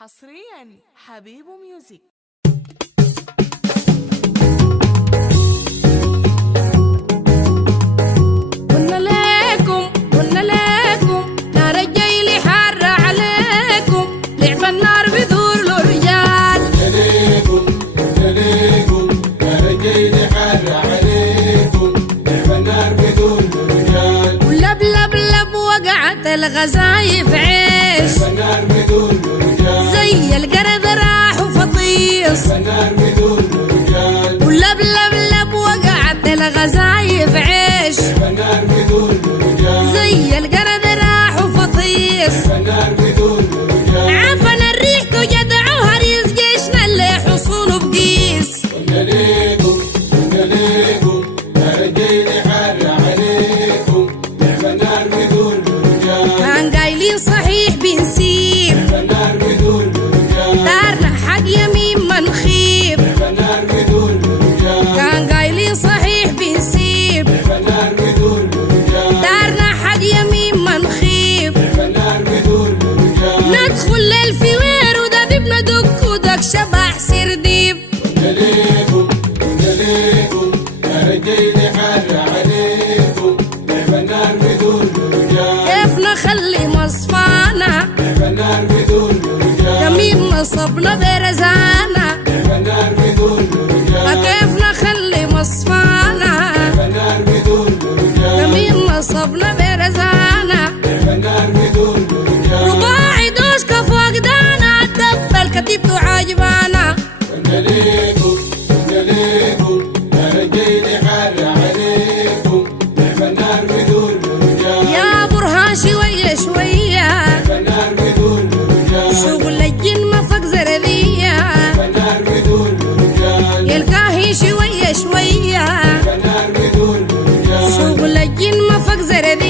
حصريا حبيبو ميوزك. قلنا لكم نار الجيل حار عليكم، لعب النار بدور الرجال. قلنا لكم نار الجيل حار عليكم، لعب النار بدور الرجال. ولب لب لب وقعت الغزايف عيش، لعب النار بدور الرجال. زي القرد راح وفطيس، لعب النار بدور الرجال. ولب لب لب وقعت الغزايف عيش، لعب النار بدور الرجال. زي القرد راح وفطيس. لعب النار بدور الرجال. عفن الريح وجدع وهريس جيشنا اللي حصونه بقيس. قلنا لكم نار الجيل حار عليكم، لعب النار بدور الرجال. كان قايلين صحيح بنسير، لعب النار بدور الرجال. دارنا حق يمين ما نخيب. لعب النار بدور الرجال. كان قايلين صحيح بنسيب، لعب النار بدور الرجال. دارنا حق يمين ما نخيب. لعب النار بدور الرجال. ندخل للفوير ودبيبنا دك ودك شبح سرديب. قلنا لكم نار الجيل حار عليكم، لعب النار بدور الرجال. كيف نخلي مصفانا لعب النار بدور الرجال. يمين نصبنا برزانا. لعب النار بدور الرجال. كيف نخلي مصفانا لعب النار بدور الرجال. يمين نصبنا برزانا. لعب النار بدور الرجال. رباعي دوشك فقدانا، الدبل كتيبته عاجبانا. قلنا لكم نار الجيل حار عليكم، لعب النار بدور الرجال. يا برهان شوية شوية، لعب النار بدور الرجال. شغل الجن ما فك زردية. لعب النار بدور الرجال. يلقاهي شوية شوية، لعب النار بدور الرجال. شغل الجن ما فك زردية.